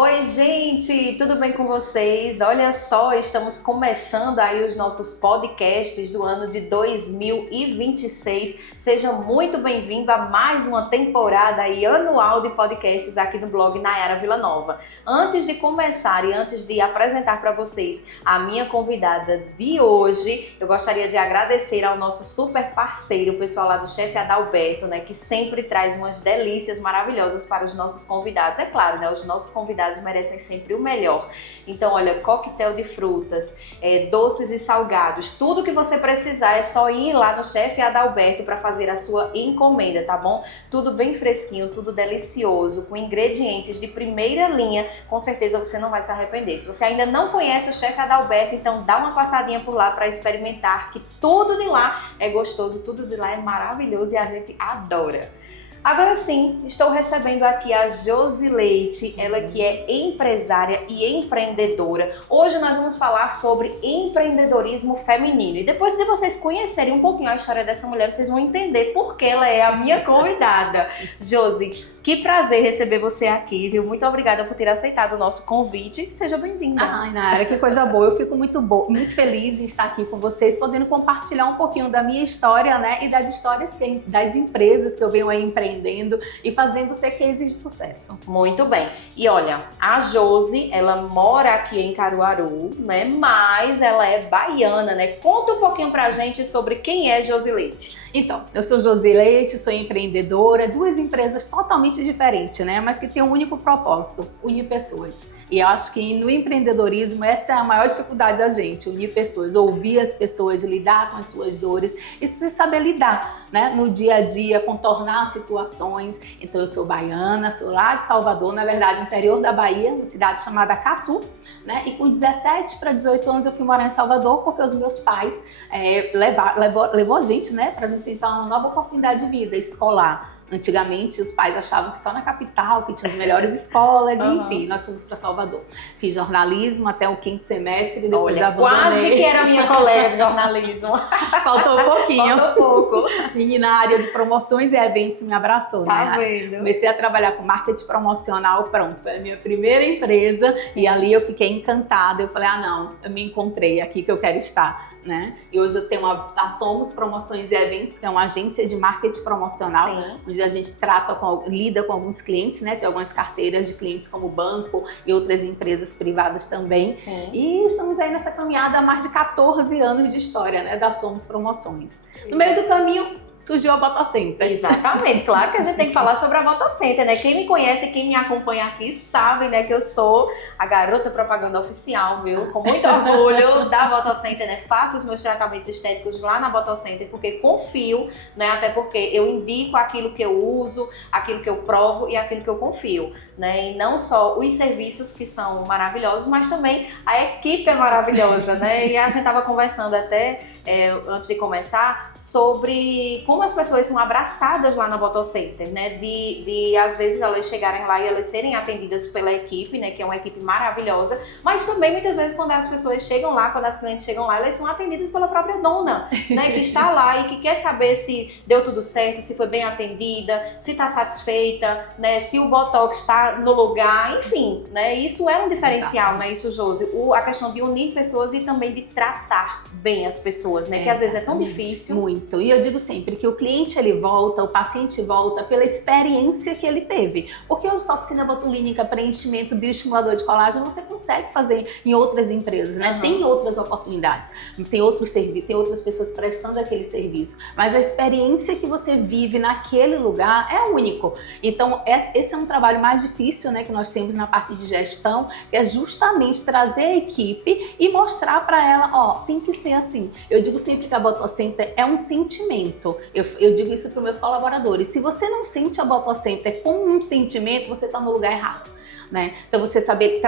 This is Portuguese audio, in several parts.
Oi, gente, tudo bem com vocês? Olha só, estamos começando aí os nossos podcasts do ano de 2026. Seja muito bem-vindo a mais uma temporada aí anual de podcasts aqui no blog Nayara Villanova. Antes de começar e antes de apresentar para vocês a minha convidada de hoje, eu gostaria de agradecer ao nosso super parceiro, o pessoal lá do Chefe Adalberto, né, que sempre traz umas delícias maravilhosas para os nossos convidados. É claro, né, os nossos convidados merecem sempre o melhor. Então, olha, coquetel de frutas, doces e salgados, tudo que você precisar é só ir lá no Chefe Adalberto para fazer a sua encomenda, tá bom? Tudo bem fresquinho, tudo delicioso, com ingredientes de primeira linha, com certeza você não vai se arrepender. Se você ainda não conhece o Chefe Adalberto, então dá uma passadinha por lá para experimentar, que tudo de lá é gostoso, tudo de lá é maravilhoso e a gente adora. Agora sim, estou recebendo aqui a Josi Leite, ela que é empresária e empreendedora. Hoje nós vamos falar sobre empreendedorismo feminino. E depois de vocês conhecerem um pouquinho a história dessa mulher, vocês vão entender por que ela é a minha convidada. Josi, que prazer receber você aqui, viu? Muito obrigada por ter aceitado o nosso convite. Seja bem-vinda. Ai, Nayara, que coisa boa. Eu fico muito feliz em estar aqui com vocês, podendo compartilhar um pouquinho da minha história, né? E das histórias das empresas que eu venho aí empreendendo e fazendo ser cases de sucesso. Muito bem. E olha, a Josi, ela mora aqui em Caruaru, né? Mas ela é baiana, né? Conta um pouquinho pra gente sobre quem é Josi Leite. Então, eu sou Josi Leite, sou empreendedora, duas empresas totalmente diferentes, né? Mas que têm um único propósito, unir pessoas. E eu acho que no empreendedorismo essa é a maior dificuldade da gente, unir pessoas, ouvir as pessoas, lidar com as suas dores e saber lidar, né? No dia a dia, contornar situações. Então eu sou baiana, sou lá de Salvador, na verdade interior da Bahia, uma cidade chamada Catu, né? E com 17 para 18 anos eu fui morar em Salvador porque os meus pais levou a gente, né? Pra gente tentar uma nova oportunidade de vida escolar. Antigamente, os pais achavam que só na capital que tinha as melhores escolas, enfim, nós fomos para Salvador. Fiz jornalismo até o 5º semestre e depois abandonei. Quase que era minha colega de jornalismo. Faltou um pouquinho. Faltou pouco. Menina, na área de promoções e eventos me abraçou, Tá né? vendo? Comecei a trabalhar com marketing promocional, pronto, foi a minha primeira empresa. Sim. E ali eu fiquei encantada, eu falei, não, eu me encontrei aqui que eu quero estar. Né? E hoje eu tenho a Somos Promoções e Eventos, que é uma agência de marketing promocional, sim, onde a gente lida com alguns clientes, né? Tem algumas carteiras de clientes como banco e outras empresas privadas também. Sim. E estamos aí nessa caminhada há mais de 14 anos de história, né? Da Somos Promoções. No meio do caminho surgiu a Botocenter. Exatamente, claro que a gente tem que falar sobre a Botocenter, né? Quem me conhece, quem me acompanha aqui sabe, né, que eu sou a garota propaganda oficial, viu? Com muito orgulho da Botocenter, né? Faço os meus tratamentos estéticos lá na Botocenter porque confio, né? Até porque eu indico aquilo que eu uso, aquilo que eu provo e aquilo que eu confio, né? E não só os serviços que são maravilhosos, mas também a equipe é maravilhosa, né? E a gente tava conversando até antes de começar, sobre como as pessoas são abraçadas lá na Botocenter, né? De às vezes elas chegarem lá e elas serem atendidas pela equipe, né? Que é uma equipe maravilhosa, mas também muitas vezes quando as pessoas chegam lá, quando as clientes chegam lá, elas são atendidas pela própria dona, né? Que está lá e que quer saber se deu tudo certo, se foi bem atendida, se está satisfeita, né? Se o Botox está no lugar, enfim, né? Isso é um diferencial, exato, né? Isso, Josi, a questão de unir pessoas e também de tratar bem as pessoas, né? Que às vezes é tão difícil. Muito. E eu digo sempre que o cliente ele volta, o paciente volta pela experiência que ele teve. Porque hoje toxina botulínica, preenchimento, bioestimulador de colágeno, você consegue fazer em outras empresas, né? Tem outras oportunidades, tem outros serviços, tem outras pessoas prestando aquele serviço. Mas a experiência que você vive naquele lugar é único. Então, esse é um trabalho mais difícil, né? Que nós temos na parte de gestão, que é justamente trazer a equipe e mostrar para ela, ó, tem que ser assim. Eu digo sempre que a Botocenter é um sentimento. Eu digo isso para os meus colaboradores. Se você não sente a Botocenter como um sentimento, você está no lugar errado. Né? Então você saber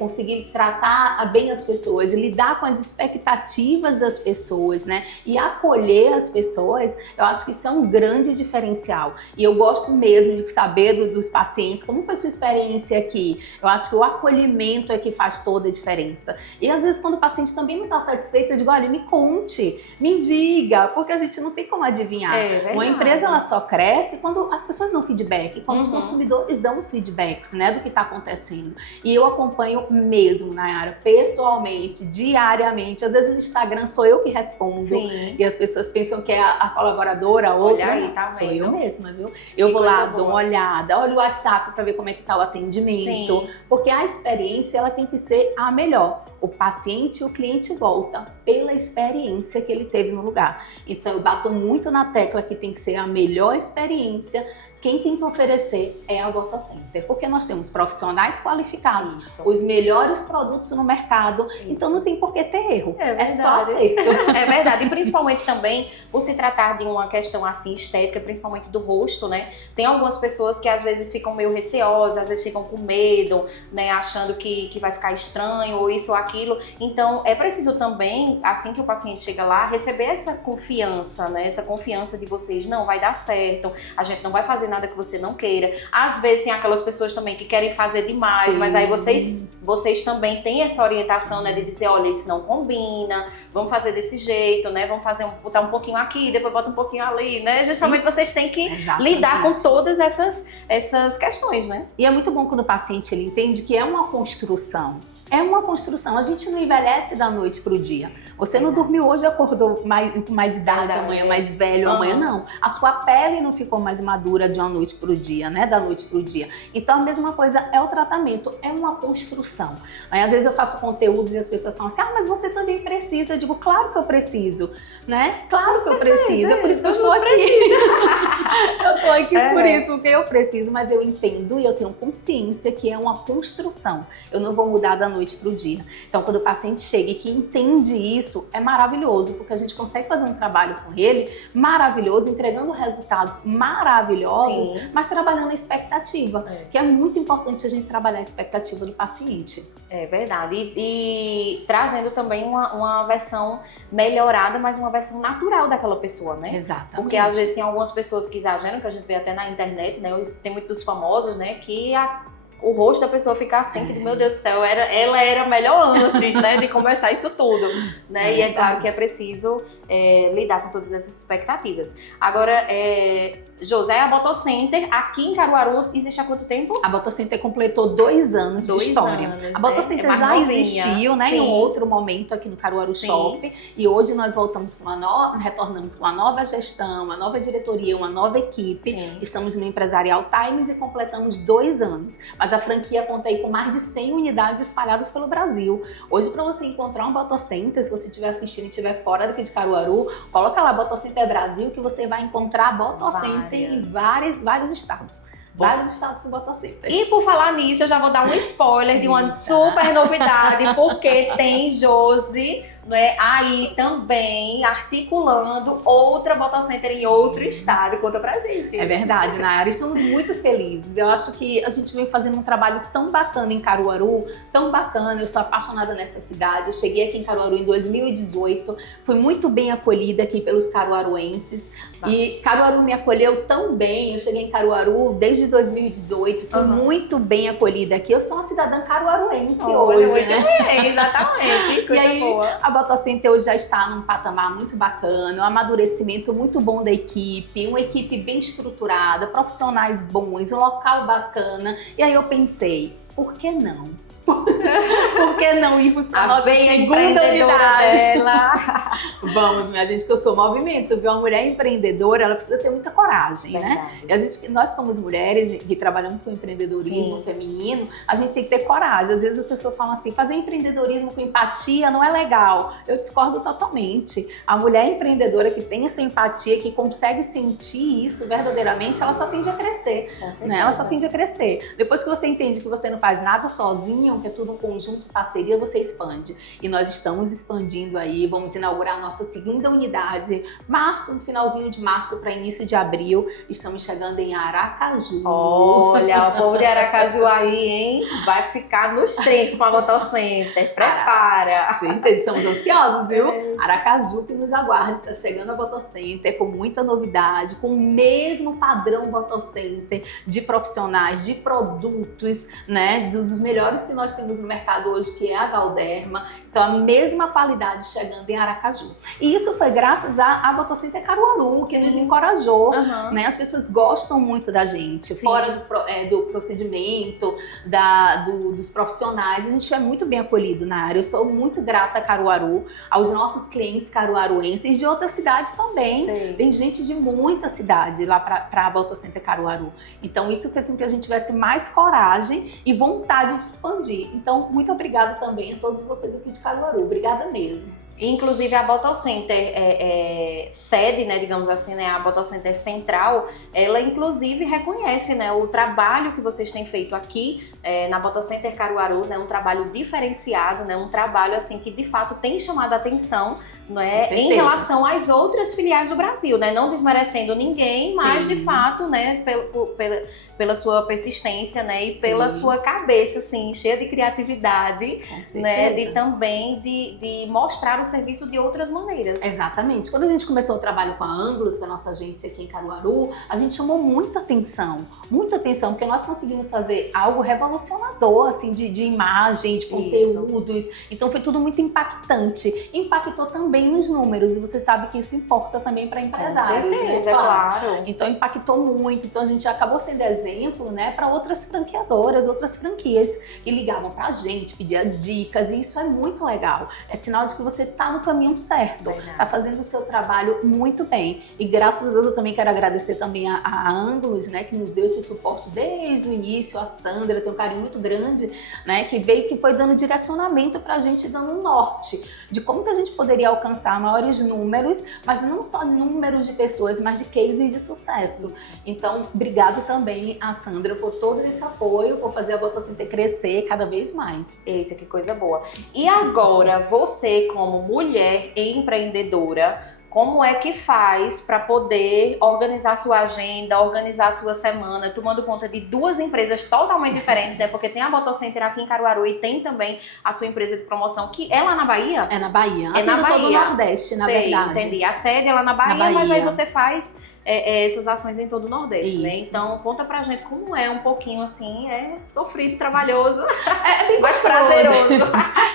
conseguir tratar bem as pessoas, lidar com as expectativas das pessoas, né? E acolher as pessoas, eu acho que isso é um grande diferencial. E eu gosto mesmo de saber dos pacientes, como foi a sua experiência aqui. Eu acho que o acolhimento é que faz toda a diferença. E às vezes quando o paciente também não está satisfeito, eu digo, olha, me conte, me diga, porque a gente não tem como adivinhar. Uma empresa ela só cresce quando as pessoas dão feedback, quando os consumidores dão os feedbacks, né, do que está acontecendo. acontecendo. E eu acompanho mesmo, Nayara, pessoalmente, diariamente. Às vezes no Instagram sou eu que respondo. Sim. E as pessoas pensam que é a colaboradora, a outra. Olha aí, tá Sou vendo? eu mesma, viu? Eu vou lá, dou uma olhada, olho o WhatsApp para ver como é que tá o atendimento. Sim. Porque a experiência, ela tem que ser a melhor. O paciente e o cliente volta pela experiência que ele teve no lugar. Então eu bato muito na tecla que tem que ser a melhor experiência. Quem tem que oferecer é a Botocenter, porque nós temos profissionais qualificados, Isso. os melhores produtos no mercado, Isso. então não tem por que ter erro, É só acerto. É verdade, e principalmente também por se tratar de uma questão assim estética, principalmente do rosto, né? Tem algumas pessoas que às vezes ficam meio receosas, às vezes ficam com medo, né? Achando que vai ficar estranho ou isso ou aquilo. Então é preciso também, assim que o paciente chega lá, receber essa confiança, né? Essa confiança de vocês, não, vai dar certo, a gente não vai fazer nada que você não queira. Às vezes tem aquelas pessoas também que querem fazer demais, Sim. mas aí vocês também têm essa orientação, né? De dizer, olha, isso não combina, vamos fazer desse jeito, né? Vamos botar um pouquinho aqui, depois bota um pouquinho ali, né? Justamente vocês têm que lidar com todas essas questões, né? E é muito bom quando o paciente ele entende que é uma construção. É uma construção. A gente não envelhece da noite pro dia. Você não dormiu hoje e acordou com mais idade, amanhã mais velho, amanhã não. A sua pele não ficou mais madura de uma noite pro dia, né? Da noite pro dia. Então a mesma coisa é o tratamento, é uma construção. Aí, às vezes eu faço conteúdos e as pessoas falam assim, mas você também precisa. Eu digo, claro que eu preciso, né? Claro que eu preciso, é por isso que eu estou aqui. Eu tô aqui por isso, porque eu preciso, mas eu entendo e eu tenho consciência que é uma construção. Eu não vou mudar da noite pro dia. Então, quando o paciente chega e que entende isso, é maravilhoso, porque a gente consegue fazer um trabalho com ele maravilhoso, entregando resultados maravilhosos, Sim. mas trabalhando a expectativa, que é muito importante a gente trabalhar a expectativa do paciente. É verdade. E trazendo também uma versão melhorada, mas uma versão natural daquela pessoa, né? Exatamente. Porque às vezes tem algumas pessoas que exageram, que a gente vê até na internet, né? Tem muito dos famosos, né? Que o rosto da pessoa fica assim, que, meu Deus do céu, ela era melhor antes, né? De começar isso tudo, né? E é claro que é preciso lidar com todas essas expectativas. Agora, José, a Botocenter, aqui em Caruaru, existe há quanto tempo? A Botocenter completou 2 anos de história. A Botocenter já existiu, né, em um outro momento aqui no Caruaru Shopping, e hoje nós voltamos retornamos com uma nova gestão, uma nova diretoria, uma nova equipe. Sim. Estamos no Empresarial Times e completamos 2 anos. Mas a franquia conta aí com mais de 100 unidades espalhadas pelo Brasil. Hoje, para você encontrar um Botocenter, se você estiver assistindo e estiver fora daqui de Caruaru, coloca lá Botocenter Brasil que você vai encontrar Botocenter em vários estados. Vários estados do Botocenter. E por falar nisso, eu já vou dar um spoiler de uma super novidade, porque tem Josi, né, aí também articulando outra Botocenter em outro estado. Conta pra gente. É verdade, Nayara. Estamos muito felizes. Eu acho que a gente vem fazendo um trabalho tão bacana em Caruaru, tão bacana. Eu sou apaixonada nessa cidade. Eu cheguei aqui em Caruaru em 2018. Fui muito bem acolhida aqui pelos caruaruenses. E Caruaru me acolheu tão bem. Eu cheguei em Caruaru desde 2018. Fui muito bem acolhida aqui. Eu sou uma cidadã caruaruense hoje, muito né? bem, exatamente. Coisa e aí, boa. A Botocenter hoje já está num patamar muito bacana, um amadurecimento muito bom da equipe, uma equipe bem estruturada, profissionais bons, um local bacana. E aí eu pensei, por que não? Por que não irmos para a nossa segunda unidade? Dela. Vamos, minha gente, que eu sou movimento, viu? Uma mulher empreendedora, ela precisa ter muita coragem, né? E nós somos mulheres que trabalhamos com empreendedorismo feminino, a gente tem que ter coragem. Às vezes as pessoas falam assim, fazer empreendedorismo com empatia não é legal. Eu discordo totalmente. A mulher empreendedora que tem essa empatia, que consegue sentir isso verdadeiramente, ela só tende a crescer, né? Ela só tende a crescer. Depois que você entende que você não faz nada sozinho, que é tudo um conjunto, parceria, você expande. E nós estamos expandindo aí, vamos inaugurar a nossa segunda unidade, no finalzinho de março para início de abril, estamos chegando em Aracaju. Olha, o povo de Aracaju aí, hein? Vai ficar nos trinks com a Botocenter. Prepara! Certeza, estamos ansiosos, viu? Aracaju que nos aguarde, está chegando a Botocenter com muita novidade, com o mesmo padrão Botocenter de profissionais, de produtos, né? Dos melhores que nós temos no no mercado hoje, que é a Galderma. Então, a mesma qualidade chegando em Aracaju. E isso foi graças à Botocenter Caruaru, que nos encorajou, né? As pessoas gostam muito da gente, fora do procedimento, dos profissionais. A gente é muito bem acolhido na área. Eu sou muito grata a Caruaru, aos nossos clientes caruaruenses de outras cidades também. Sim. Tem gente de muita cidade lá para a Botocenter Caruaru. Então, isso fez com que a gente tivesse mais coragem e vontade de expandir. Então, muito obrigada também a todos vocês aqui de Caruaru. Obrigada mesmo. Inclusive a Botocenter sede, né, digamos assim, né, a Botocenter central, ela inclusive reconhece, né, o trabalho que vocês têm feito aqui na Botocenter Caruaru, né, um trabalho diferenciado, né, um trabalho assim que de fato tem chamado a atenção, né, em relação às outras filiais do Brasil, né, não desmerecendo ninguém, mas de fato, né, pela sua persistência, né, e pela sua cabeça, assim, cheia de criatividade, né, de mostrar o serviço de outras maneiras. Exatamente. Quando a gente começou o trabalho com a Ângulos, da nossa agência aqui em Caruaru, a gente chamou muita atenção, porque nós conseguimos fazer algo revolucionador, assim, de imagem, de conteúdos. Então foi tudo muito impactante. Impactou também nos números, e você sabe que isso importa também para empresários, com certeza, né? Claro. Então impactou muito. Então a gente acabou sendo exemplo, né, para outras franqueadoras, outras franquias que ligavam pra gente, pediam dicas, e isso é muito legal. É sinal de que você tá no caminho certo, tá fazendo o seu trabalho muito bem. E graças a Deus eu também quero agradecer também a Ângulos, né, que nos deu esse suporte desde o início, a Sandra, tem um carinho muito grande, né, que foi dando direcionamento pra gente, dando um norte de como que a gente poderia alcançar maiores números, mas não só números de pessoas, mas de cases de sucesso. Então, obrigado também a Sandra por todo esse apoio, por fazer a Botocenter crescer cada vez mais. Eita, que coisa boa. E agora, você como mulher empreendedora, como é que faz para poder organizar sua agenda, organizar sua semana, tomando conta de duas empresas totalmente diferentes, né? Porque tem a Botocenter aqui em Caruaru e tem também a sua empresa de promoção, que é lá na Bahia? É na Bahia. É na Bahia. Todo o Nordeste, na verdade. Entendi. A sede é lá na Bahia, mas aí você faz essas ações em todo o Nordeste, né? Então, conta pra gente como é um pouquinho assim, sofrido e trabalhoso, bem mas prazeroso.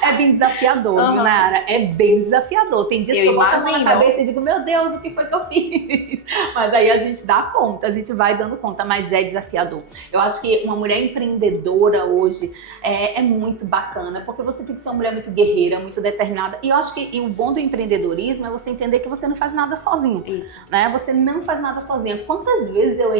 É bem desafiador, viu, Nara? É bem desafiador. Tem dias que eu boto a mão na cabeça e digo, meu Deus, o que foi que eu fiz? Mas aí a gente dá conta, a gente vai dando conta, mas é desafiador. Eu acho que uma mulher empreendedora hoje é muito bacana, porque você tem que ser uma mulher muito guerreira, muito determinada. E eu acho que o bom do empreendedorismo é você entender que você não faz nada sozinho. Isso. Né? Você não faz nada sozinha. Quantas vezes eu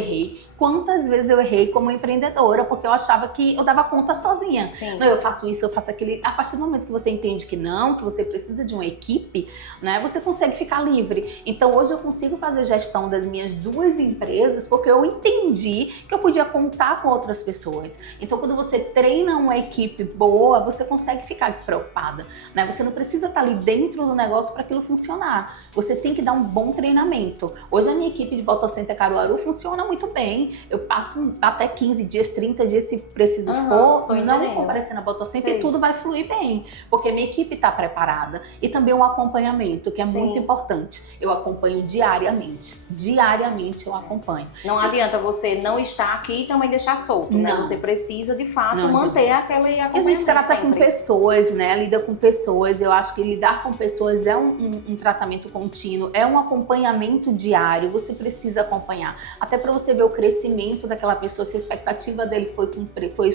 errei como empreendedora, porque eu achava que eu dava conta sozinha. Não, eu faço isso, eu faço aquilo. A partir do momento que você entende que não, que você precisa de uma equipe, né, você consegue ficar livre. Então hoje eu consigo fazer gestão das minhas duas empresas porque eu entendi que eu podia contar com outras pessoas. Então quando você treina uma equipe boa, você consegue ficar despreocupada, né? Você não precisa estar ali dentro do negócio para aquilo funcionar. Você tem que dar um bom treinamento. Hoje a minha equipe de Botocenter Caruaru funciona muito bem. Eu passo até 15 dias, 30 dias se preciso for, não comparecer na Botocenter e tudo vai fluir bem, porque minha equipe está preparada. E também um acompanhamento, que é muito importante. Eu acompanho diariamente. Diariamente eu acompanho. Não adianta você não estar aqui e também deixar solto, né? Você precisa, de fato, manter aquela acompanhamento. E a gente trata com pessoas, né? Lida com pessoas. Eu acho que lidar com pessoas é um tratamento contínuo, é um acompanhamento diário. Você precisa acompanhar. Até para você ver o crescimento daquela pessoa, se a expectativa dele foi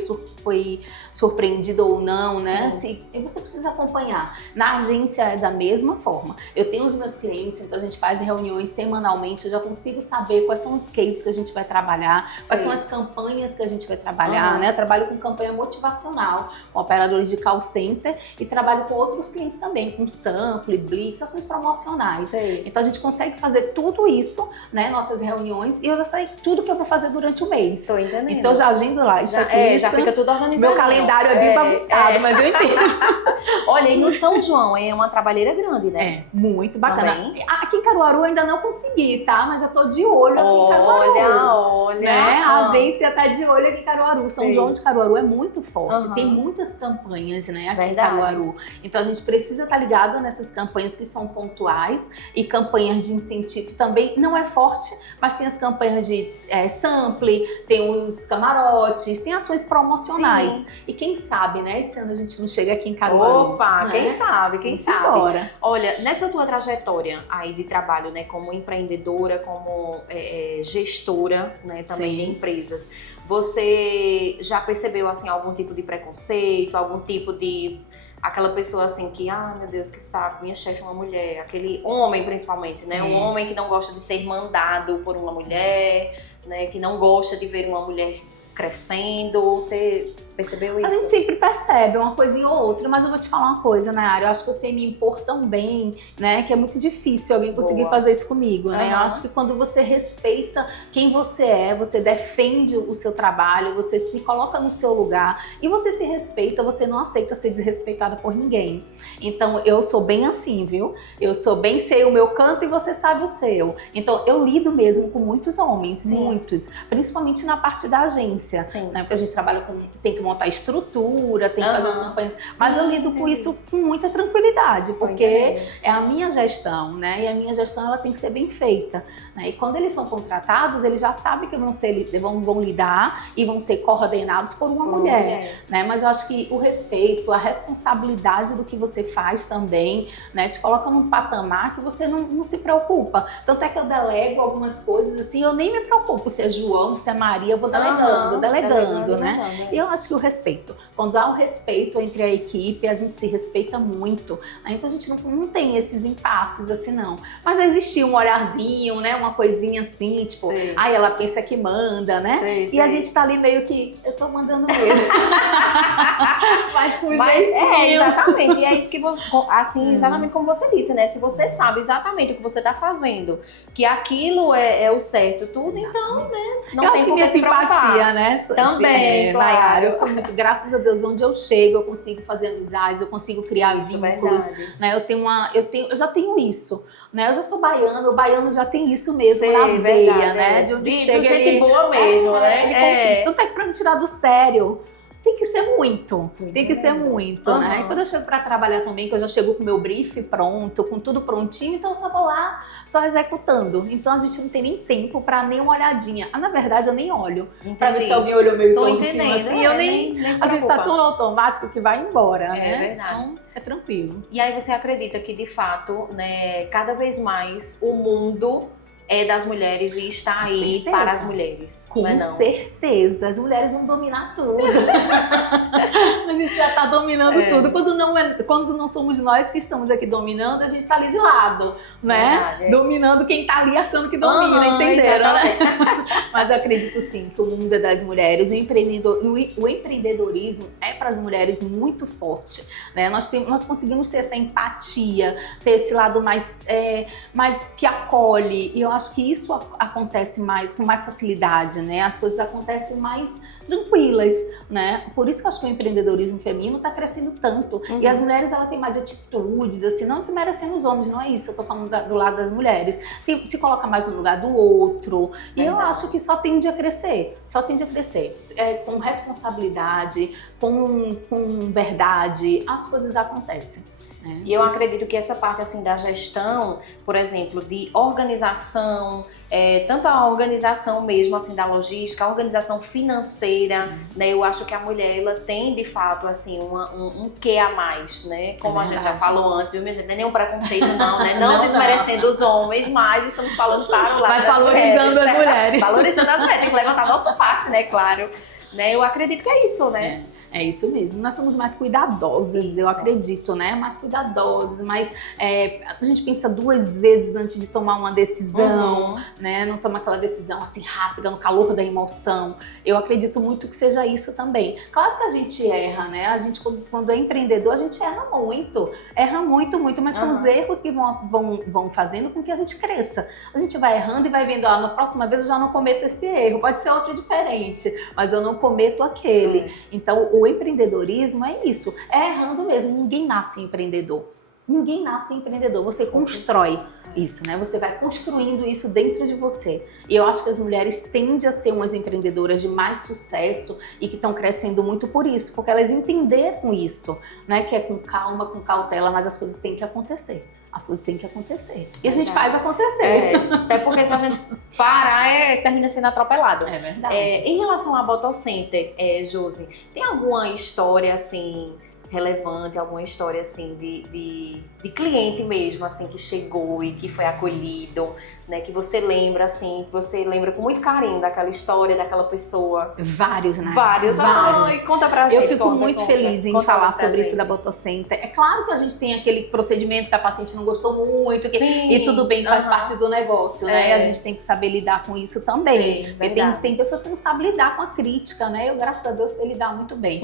surpreendida ou não, né? E você precisa acompanhar. Na agência é da mesma forma. Eu tenho os meus clientes, então a gente faz reuniões semanalmente, eu já consigo saber quais são os cases que a gente vai trabalhar, quais são as campanhas que a gente vai trabalhar, né? Eu trabalho com campanha motivacional, com operadores de call center e trabalho com outros clientes também, com sample, blitz, ações promocionais. Então a gente consegue fazer tudo isso, né? Nossas reuniões, e eu já sei tudo que eu vou fazer durante o mês. Tô entendendo. Então já agendo lá, já fica tudo organizado. Meu calendário é bem bagunçado, mas eu entendo. Olha, e no São João é uma trabalheira grande, né? É, muito bacana. Também. Aqui em Caruaru ainda não consegui, tá? Mas já tô de olho aqui em Caruaru. Olha. Né? A agência tá de olho aqui em Caruaru. São João de Caruaru é muito forte. Tem muitas campanhas, né, aqui em Caruaru. Então a gente precisa estar ligada nessas campanhas que são pontuais e campanhas de incentivo também. Não é forte, mas tem as campanhas de sample, tem os camarotes, tem ações promocionais. Sim. E quem sabe, né? Esse ano a gente não chega aqui em Caruaru. Opa, né? quem sabe, quem sabe. Embora. Olha, nessa tua trajetória aí de trabalho, né, como empreendedora, como gestora, né, também Sim. de empresas, você já percebeu, assim, algum tipo de preconceito, algum tipo de... aquela pessoa assim que, meu Deus, que saco, minha chefe é uma mulher, aquele homem principalmente, né, um homem que não gosta de ser mandado por uma mulher, né, que não gosta de ver uma mulher crescendo, você percebeu isso? A gente sempre percebe uma coisinha ou outra, mas eu vou te falar uma coisa, Nayara, eu acho que eu sei me impor tão bem, né, que é muito difícil alguém conseguir fazer isso comigo, né? Eu acho que quando você respeita quem você é, você defende o seu trabalho, você se coloca no seu lugar e você se respeita, você não aceita ser desrespeitada por ninguém. Então, eu sou bem assim, viu? Eu sou bem, sei o meu canto e você sabe o seu. Então, eu lido mesmo com muitos homens, muitos, principalmente na parte da agência, né? Porque a gente trabalha com, tem que montar estrutura, tem que fazer as campanhas, mas eu lido com isso com muita tranquilidade, porque é a minha gestão, né? E a minha gestão, ela tem que ser bem feita, né? E quando eles são contratados, eles já sabem que vão lidar e vão ser coordenados por uma mulher, né? Mas eu acho que o respeito, a responsabilidade do que você faz também, né? Te coloca num patamar que você não se preocupa. Tanto é que eu delego algumas coisas assim, eu nem me preocupo se é João, se é Maria, eu vou delegando, né? E eu acho que o respeito, quando há o respeito entre a equipe, a gente se respeita muito, né? Então a gente não tem esses impasses assim, não. Mas já existia um olharzinho, né? Uma coisinha assim, tipo, ela pensa que manda, né? E a gente tá ali meio que, eu tô mandando mesmo. Mas com jeitinho. Exatamente. E é isso que você, assim, exatamente como você disse, né? Se você sabe exatamente o que você tá fazendo, que aquilo é o certo, tudo, então, né? Não eu tem acho que como minha se preocupar. Simpatia, né? Também, claro. Nayara, eu sou muito, graças a Deus, onde eu chego, eu consigo fazer amizades, eu consigo criar vínculos, né? Eu já tenho isso, né? Eu já sou baiana, o baiano já tem isso mesmo na veia, né? De onde chega, gente boa mesmo, né? Ele conquista. Tanto é que pra me tirar do sério, tem que ser muito, né? E quando eu chego pra trabalhar também, que eu já chego com o meu brief pronto, com tudo prontinho, então eu só vou lá, só executando. Então a gente não tem nem tempo pra nem uma olhadinha. Na verdade, eu nem olho. Pra ver se alguém olhou meio tontinho assim, eu nem a gente tá tão no automático que vai embora, né? É verdade. Então, é tranquilo. E aí você acredita que, de fato, né, cada vez mais o mundo é das mulheres e está aí para as mulheres. Com certeza. As mulheres vão dominar tudo. A gente já está dominando tudo. Quando não somos nós que estamos aqui dominando, a gente está ali de lado, né? Dominando quem está ali achando que domina, entenderam, né? Mas eu acredito sim que o mundo é das mulheres. O empreendedorismo é para as mulheres muito forte, né? Nós conseguimos ter essa empatia, ter esse lado mais que acolhe. E eu acho que isso acontece com mais facilidade, né? As coisas acontecem mais tranquilas, né? Por isso que eu acho que o empreendedorismo feminino está crescendo tanto. E as mulheres, elas têm mais atitudes, assim, não desmerecendo os homens, não é isso. Eu tô falando do lado das mulheres. Se coloca mais no lugar do outro. E eu acho que só tende a crescer. Com responsabilidade, com verdade, as coisas acontecem. E eu acredito que essa parte assim da gestão, por exemplo, de organização, tanto a organização mesmo assim da logística, a organização financeira, né? Eu acho que a mulher, ela tem de fato assim um quê a mais, né? Como a gente já falou antes, viu, minha gente? Não é nenhum preconceito não, né? Não desmerecendo os homens, mas estamos falando para o lado mas valorizando as mulheres. Valorizando as mulheres, tem que levantar nosso passe, né? Claro. Né? Eu acredito que é isso, né? É isso mesmo, nós somos mais cuidadosas, eu acredito, né? Mais cuidadosas, mas a gente pensa 2 vezes antes de tomar uma decisão, né? Não toma aquela decisão assim rápida, no calor da emoção. Eu acredito muito que seja isso também. Claro que a gente erra, né? A gente, quando é empreendedor, a gente erra muito, mas são os erros que vão fazendo com que a gente cresça. A gente vai errando e vai vendo, na próxima vez eu já não cometo esse erro, pode ser outro diferente, mas eu não cometo aquele. Então, o empreendedorismo é isso, é errando mesmo, ninguém nasce empreendedor. Ninguém nasce empreendedor, você constrói isso, né? Você vai construindo isso dentro de você. E eu acho que as mulheres tendem a ser umas empreendedoras de mais sucesso e que estão crescendo muito por isso, porque elas entenderam isso, né? Que é com calma, com cautela, mas as coisas têm que acontecer. As coisas têm que acontecer. E a gente faz acontecer. Até porque se a gente parar, termina sendo atropelado. É verdade. Em relação à Botocenter, Josi, tem alguma história, assim, relevante, alguma história, assim, de cliente mesmo, assim, que chegou e que foi acolhido, né? Que você lembra, assim, que você lembra com muito carinho daquela história, daquela pessoa? Vários, né? Vários. Ai, conta pra gente. Eu fico muito feliz em falar sobre isso da Botocenter. É claro que a gente tem aquele procedimento que a paciente não gostou muito, e tudo bem, faz parte do negócio, né? E a gente tem que saber lidar com isso também. Sim, tem pessoas que não sabem lidar com a crítica, né? Eu, graças a Deus, sei lidar muito bem.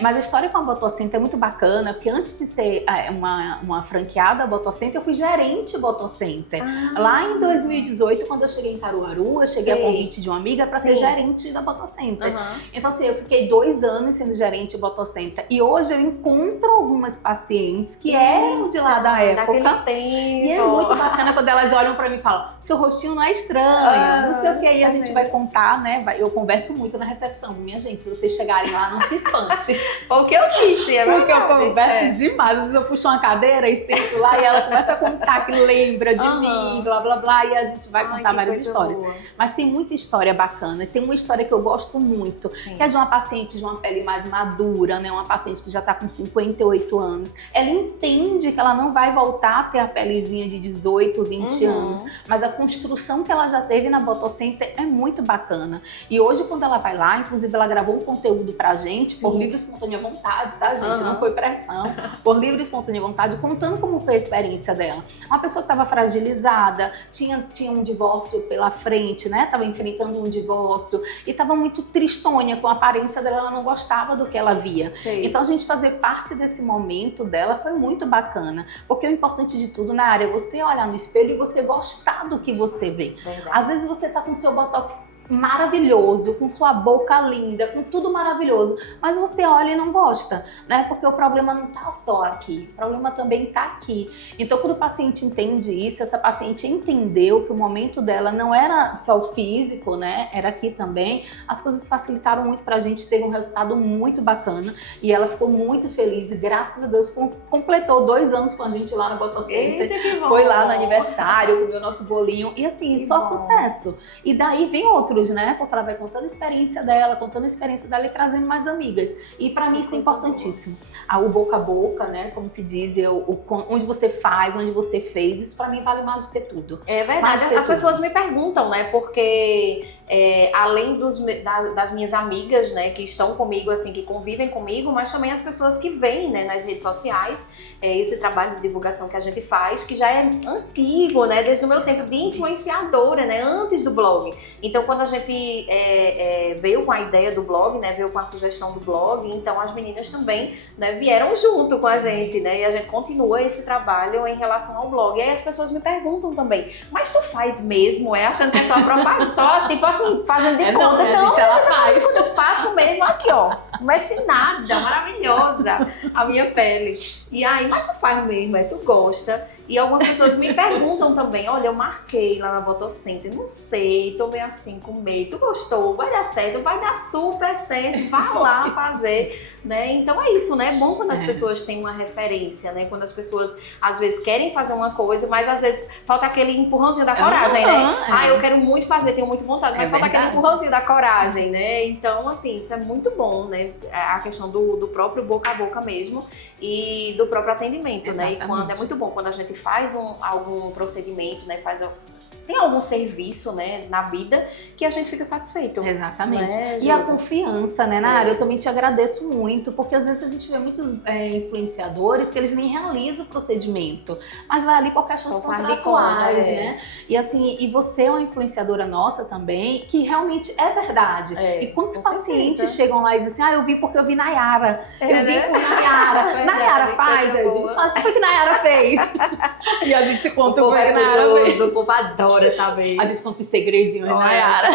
Mas a história com a Botocenter é muito bacana, porque antes de ser uma franqueada Botocenter, eu fui gerente Botocenter. Lá em 2018, quando eu cheguei em Caruaru, eu cheguei a convite de uma amiga para ser gerente da Botocenter. Então, assim, eu fiquei 2 anos sendo gerente Botocenter. E hoje eu encontro algumas pacientes que eram de lá da época. Naquele tempo. E é muito bacana quando elas olham para mim e falam: seu rostinho não é estranho, não sei o que. E a gente vai contar, né? Eu converso muito na recepção. Minha gente, se vocês chegarem lá, não se espante. Foi o que eu disse, é verdade. Porque eu converso demais. Às vezes eu puxo uma cadeira e sento lá e ela começa a contar que lembra de mim, blá, blá, blá. E a gente vai contar várias histórias. Boa. Mas tem muita história bacana. Tem uma história que eu gosto muito, que é de uma paciente de uma pele mais madura, né? Uma paciente que já tá com 58 anos. Ela entende que ela não vai voltar a ter a pelezinha de 18, 20 anos. Mas a construção que ela já teve na Botocenter é muito bacana. E hoje, quando ela vai lá, inclusive ela gravou um conteúdo pra gente, por livre e espontânea vontade, tá, gente? Não foi pressão. Por livre e espontânea vontade, contando como foi a experiência dela. Uma pessoa que estava fragilizada, tinha um divórcio pela frente, né? Tava enfrentando um divórcio e tava muito tristonha com a aparência dela, ela não gostava do que ela via. Então a gente fazer parte desse momento dela foi muito bacana, porque o importante de tudo na área é você olhar no espelho e você gostar do que você vê. Às vezes você tá com seu botox maravilhoso, com sua boca linda, com tudo maravilhoso, mas você olha e não gosta, né? Porque o problema não tá só aqui, o problema também tá aqui. Então, quando o paciente entende isso, essa paciente entendeu que o momento dela não era só o físico, né? Era aqui também, as coisas facilitaram muito pra gente, teve um resultado muito bacana e ela ficou muito feliz e, graças a Deus, completou 2 anos com a gente lá no Botocenter. Foi lá no aniversário, comeu nosso bolinho e assim, só sucesso. E daí vem outro, né? Porque ela vai contando a experiência dela e trazendo mais amigas. E pra mim isso é importantíssimo. O boca a boca, né? Como se diz, onde você faz, onde você fez, isso pra mim vale mais do que tudo. É verdade. As pessoas me perguntam, né? Porque além das minhas amigas, né? Que estão comigo, assim, que convivem comigo, mas também as pessoas que veem, né? Nas redes sociais, esse trabalho de divulgação que a gente faz, que já é antigo, né? Desde o meu tempo de influenciadora, né? Antes do blog. Então, quando a gente veio com a ideia do blog, né? Veio com a sugestão do blog, então as meninas também, né, vieram junto com a gente, né? E a gente continua esse trabalho em relação ao blog. E aí as pessoas me perguntam também, mas tu faz mesmo? Achando que é só propaganda, só tipo assim, fazendo de conta. Não, gente, ela faz. Eu faço mesmo aqui, ó. Não mexe nada, maravilhosa a minha pele. E aí, mas tu faz mesmo, tu gosta. E algumas pessoas me perguntam também, olha, eu marquei lá na Botocenter, não sei, tô meio assim com medo, tu gostou? Vai dar certo? Vai dar super certo, vai lá fazer, né? Então é isso, né? É bom quando as pessoas têm uma referência, né? Quando as pessoas, às vezes, querem fazer uma coisa, mas às vezes falta aquele empurrãozinho da coragem, né? Eu quero muito fazer, tenho muito vontade, mas falta aquele empurrãozinho da coragem, né? Então, assim, isso é muito bom, né? A questão do próprio boca a boca mesmo e do próprio atendimento, né? E quando é muito bom quando a gente faz algum procedimento, né? Tem algum serviço, né, na vida que a gente fica satisfeito. Exatamente. Né, e a confiança, né, na área. Eu também te agradeço muito, porque às vezes a gente vê muitos influenciadores que eles nem realizam o procedimento, mas vai ali por questões contratuais, né? E assim, e você é uma influenciadora nossa também, que realmente é verdade. E quantos pacientes chegam lá e dizem assim, eu vi porque eu vi Nayara. Eu vi com Nayara. Nayara faz? Eu digo, faz. O que foi que Nayara fez? E a gente conta o que Nayara fez. O povo adora Bora saber. A gente conta os segredinhos, Nayara.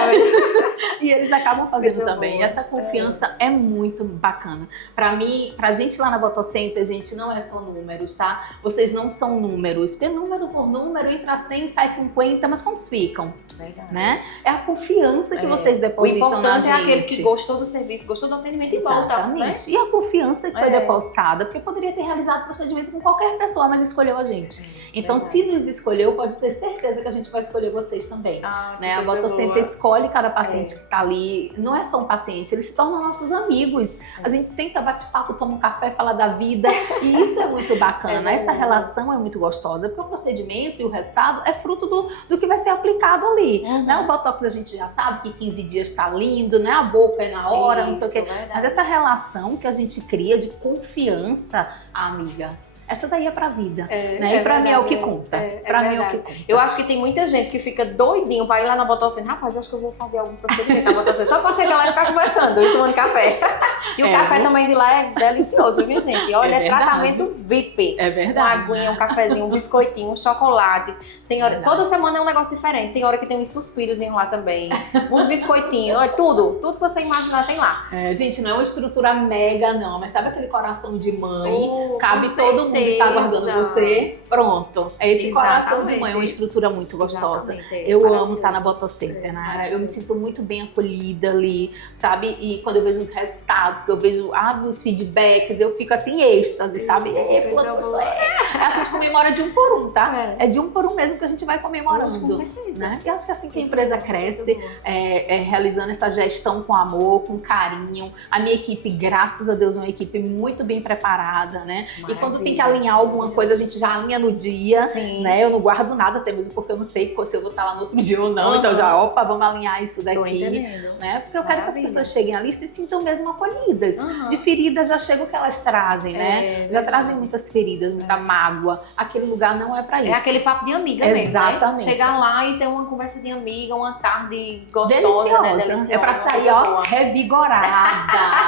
E eles acabam fazendo Coisa também. boa. Essa confiança é muito bacana. Pra mim, pra gente lá na Botocenter, gente, não é só números, tá? Vocês não são números. Porque número por número, entra 100, sai 50, mas quantos ficam? Verdade. Né? É a confiança que vocês O depositam na importante gente. é aquele que gostou do serviço, gostou do atendimento e volta. Né? Exatamente. E a confiança que foi depositada, porque poderia ter realizado o procedimento com qualquer pessoa, mas escolheu a gente. Então, se nos escolheu, pode ter certeza que a gente vai escolher vocês também. Né? A Botocenter escolhe cada paciente que tá ali. Não é só um paciente, eles se tornam nossos amigos. A gente senta, bate papo, toma um café, fala da vida. E isso é muito bacana. Essa relação é muito gostosa, porque o procedimento e o resultado é fruto do que vai ser aplicado ali. Né? O Botox a gente já sabe que 15 dias tá lindo, né? A boca é na hora, não sei o quê. Mas essa relação que a gente cria de confiança, amiga, essa daí é pra vida, né? E pra mim é o que conta. Pra mim é o que conta. Eu acho que tem muita gente que fica doidinho pra ir lá na Botocenter. Rapaz, eu acho que eu vou fazer algum procedimento na Botocenter só pra chegar lá e ficar conversando e tomando café. E o café também de lá é delicioso, viu, gente? Olha, é tratamento VIP. É verdade. Uma aguinha, um cafezinho, um biscoitinho, um chocolate. Tem hora, toda semana é um negócio diferente. Tem hora que tem uns suspiros lá também. Uns biscoitinhos, olha, tudo que você imaginar tem lá. Gente, não é uma estrutura mega, não. Mas sabe aquele coração de mãe? Cabe todo mundo que tá aguardando você. Pronto. É esse coração de mãe, é uma estrutura muito gostosa. Eu amo estar na Botocenter, né? Eu me sinto muito bem acolhida ali, sabe? E quando eu vejo os resultados, que eu vejo os feedbacks, eu fico assim, êxtase, sabe? Fulano gostou. A gente comemora de um por um, tá? É de um por um mesmo que a gente vai comemorando. Com certeza. Né? E acho que assim que a empresa cresce, realizando essa gestão com amor, com carinho. A minha equipe, graças a Deus, é uma equipe muito bem preparada, né? E quando tem que alinhar alguma coisa, a gente já alinha no dia, né? Eu não guardo nada, até mesmo porque eu não sei se eu vou estar lá no outro dia ou não. Então já, vamos alinhar isso daqui, né? Porque eu quero que as pessoas cheguem ali e se sintam mesmo acolhidas. De feridas já chega o que elas trazem, né? Já trazem muitas feridas, muita mágoa. Aquele lugar não é pra isso. É aquele papo de amiga mesmo, exatamente. Né? Chegar lá e ter uma conversa de amiga, uma tarde gostosa, né? Deliciosa. É pra sair, revigorada.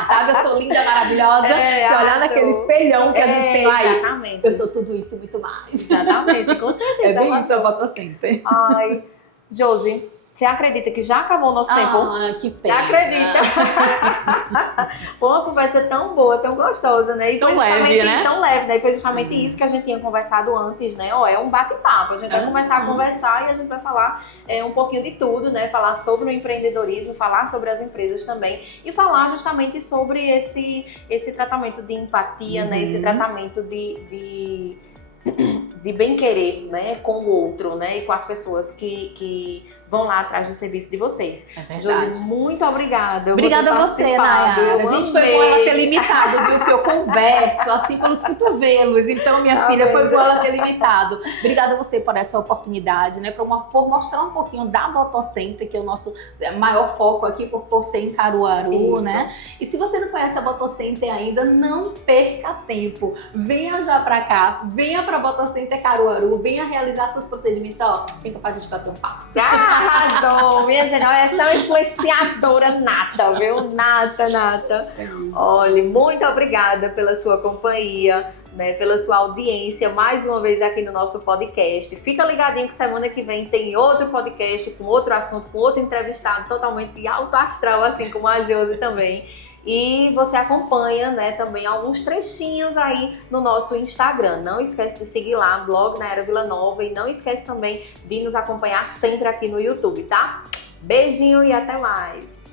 Sabe? Eu sou linda, maravilhosa. Se olhar naquele espelhão que a gente tem lá. Exatamente. Eu sou tudo isso e muito mais. Exatamente, com certeza. É bem isso, eu Botocenter. Ai, Josi, você acredita que já acabou o nosso tempo? Que pena. Já acredita? Foi uma conversa tão boa, tão gostosa, né? E tão foi leve, né? Tão leve, né? E foi justamente isso que a gente tinha conversado antes, né? É um bate-papo. A gente vai começar a conversar e a gente vai falar um pouquinho de tudo, né? Falar sobre o empreendedorismo, falar sobre as empresas também e falar justamente sobre esse tratamento de empatia, né? Esse tratamento de bem-querer, né, com o outro, né, e com as pessoas que vão lá atrás do serviço de vocês. Josi, muito obrigada. Obrigada a você, Nayara. A gente foi bom ela ter limitado, viu? Porque eu converso assim pelos cotovelos. Então, minha filha, foi bom ela ter limitado. Obrigada a você por essa oportunidade, né? Por mostrar um pouquinho da Botocenter, que é o nosso maior foco aqui, por ser em Caruaru, né? E se você não conhece a Botocenter ainda, não perca tempo. Venha já pra cá, venha pra Botocenter Caruaru, venha realizar seus procedimentos. Vem pra gente bater um papo. Arrasou! Minha gente, essa é uma influenciadora nata, viu? Nata. Olha, muito obrigada pela sua companhia, né, pela sua audiência, mais uma vez aqui no nosso podcast. Fica ligadinho que semana que vem tem outro podcast com outro assunto, com outro entrevistado totalmente alto astral, assim como a Josi também. E você acompanha, né, também alguns trechinhos aí no nosso Instagram. Não esquece de seguir lá, blog Nayara Villanova, e não esquece também de nos acompanhar sempre aqui no YouTube, tá? Beijinho e até mais!